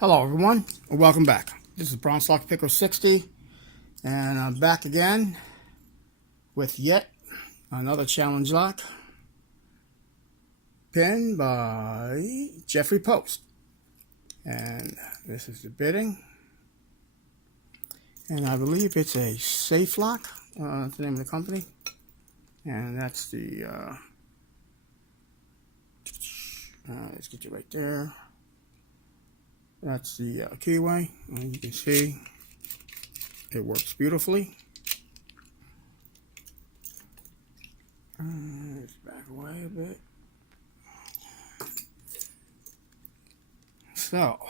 Hello everyone, and welcome back. This is Bronze Lock Picker 60, and I'm back again with yet another challenge lock pinned by Jeffrey Post. And this is the bidding, and I believe it's a safe lock. That's the name of the company, and that's the let's get you right there. That's the keyway, and you can see it works beautifully. Let's back away a bit. So,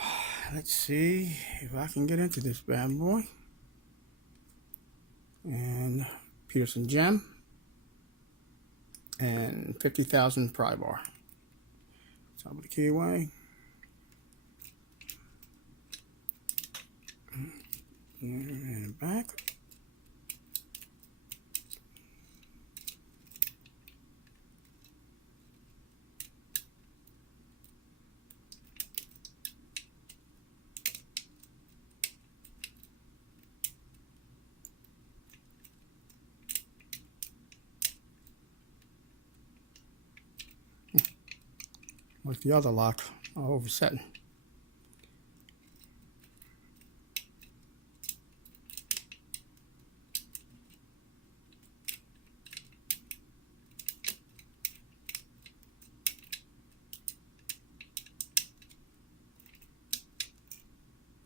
let's see if I can get into this bad boy. And Peterson gem and 50,000 pry bar. Top of the keyway. And back. With the other lock oversetting.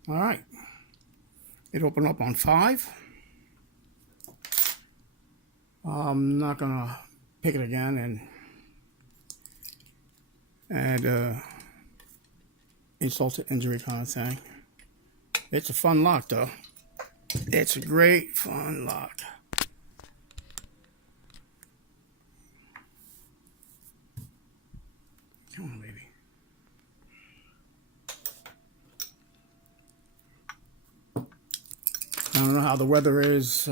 All right, it opened up on 5. I'm not gonna pick it again and add insult to injury kind of thing. It's a fun lock though. It's a great fun lock. Come on, baby. I don't know how the weather is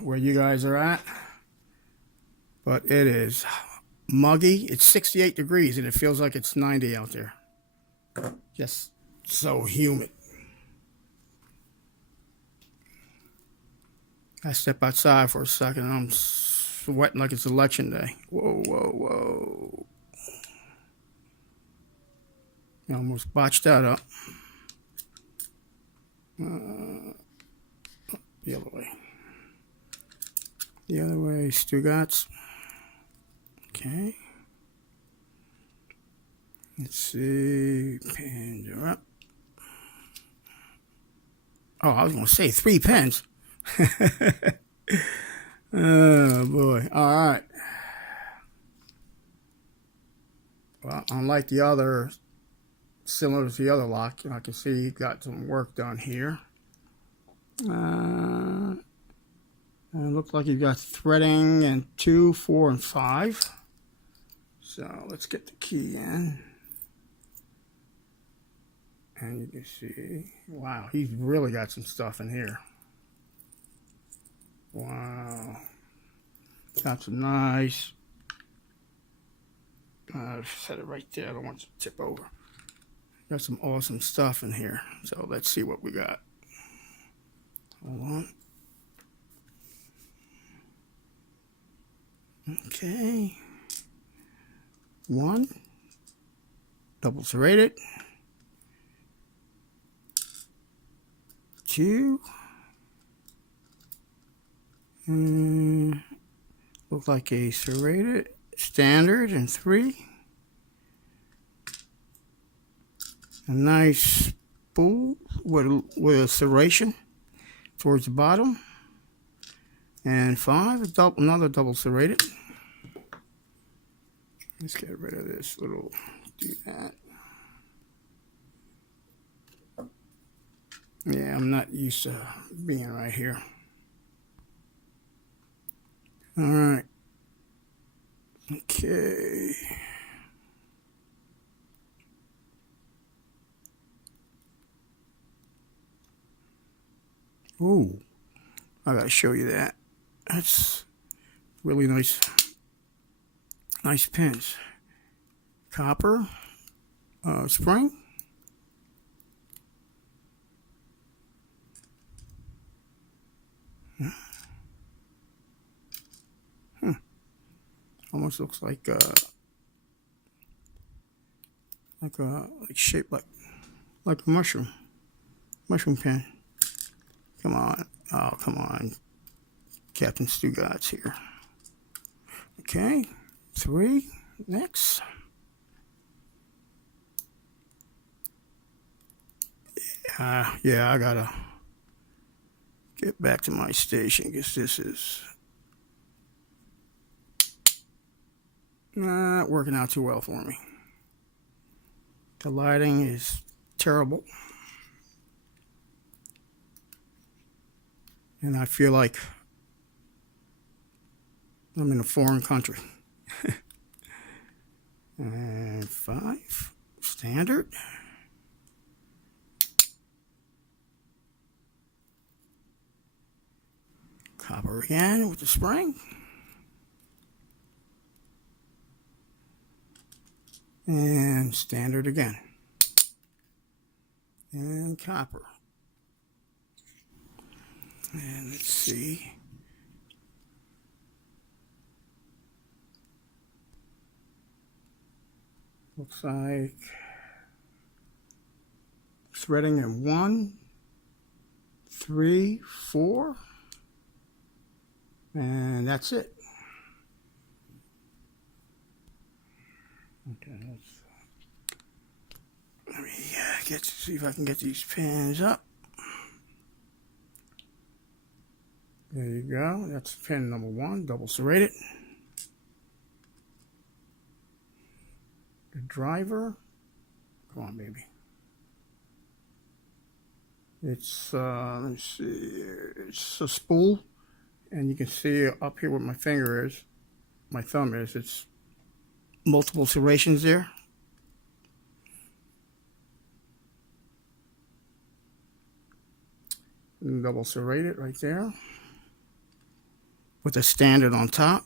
where you guys are at, but it is muggy. It's 68 degrees and it feels like it's 90 out there. Just so humid. I step outside for a second and I'm sweating like it's election day. Whoa, whoa, whoa. I almost botched that up. The other way. The other way, Stugatz. Okay. Let's see. Pins are up. Oh, I was going to say 3 pins. Oh, boy. All right. Well, unlike the other, similar to the other lock, I can see you got some work done here. And it looks like you've got threading in 2, 4, and 5. So let's get the key in. And you can see, wow, he's really got some stuff in here. Wow. Got some nice. Set it right there. I don't want it to tip over. Got some awesome stuff in here. So let's see what we got. Hold on. Okay. 1. Double serrated. 2. Looks like a serrated standard. And 3. A nice spool with a serration towards the bottom. And 5, another double serrated. Let's get rid of this little doodad. Yeah, I'm not used to being right here. All right. Okay. Ooh, I gotta show you that. That's really nice. Nice pins. Copper spring. Almost looks like shaped like a mushroom pin. Come on, oh come on, Captain Stugatz here. Okay, 3 next. Yeah, I gotta get back to my station because this is not working out too well for me. The lighting is terrible. And I feel like I'm in a foreign country. And 5, standard. Copper again with the spring. And standard again. And copper. And let's see. Looks like threading in 1, 3, 4. And that's it. Okay, let me get to see if I can get these pins up. There you go. That's pin number 1, double serrated. The driver. Come on, baby. It's let me see. It's a spool, and you can see up here where my finger is, my thumb is. It's multiple serrations there. And double serrated right there with a standard on top.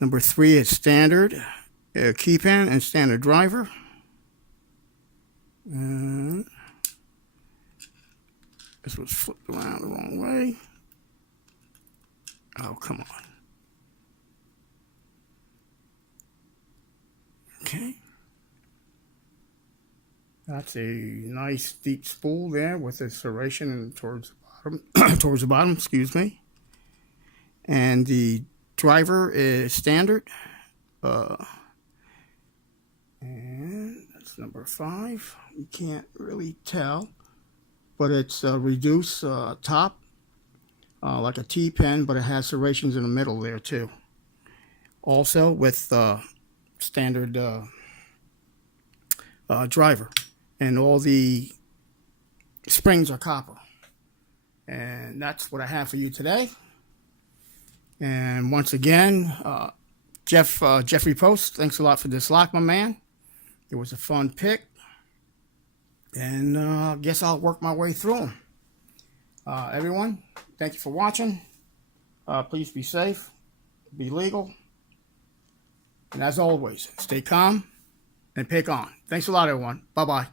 Number 3 is standard key pin and standard driver. And this was flipped around the wrong way. Oh, come on. Okay. That's a nice deep spool there with a serration towards the bottom, towards the bottom, excuse me. And the driver is standard. And that's number 5. You can't really tell, but it's a reduced top, like a T-pin, but it has serrations in the middle there too. Also with standard driver, and all the springs are copper. And that's what I have for you today. And once again, Jeffrey Post, thanks a lot for this lock, my man. It was a fun pick, and I guess I'll work my way through them. Everyone, thank you for watching. Please be safe, be legal, and as always, stay calm and pick on. Thanks a lot, everyone. Bye-bye.